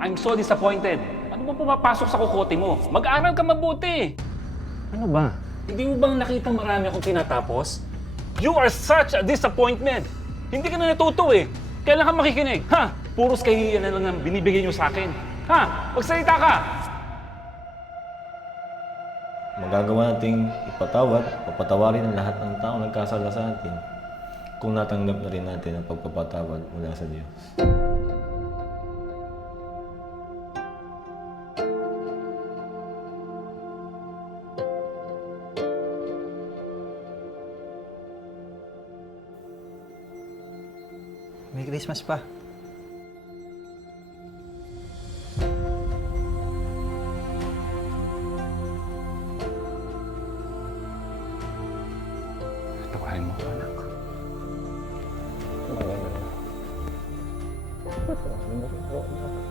I'm so disappointed. Ano bang pumapasok sa kukote mo? Mag-aral ka mabuti. Ano ba? Hindi mo bang nakita marami akong tinatapos? You are such a disappointment. Hindi ka na natuto eh. Kailan ka makikinig? Ha? Puros kahihiyan na lang ang binibigay niyo sa akin. Ha? Magsalita ka! Magagawa nating ipatawad o patawarin ang lahat ng tao nagkasala sa atin kung natanggap na rin natin ang pagpapatawad mula sa Diyos. May Christmas pa. Tawahin mo, anak. Hindi ako naging bukang sa'yo.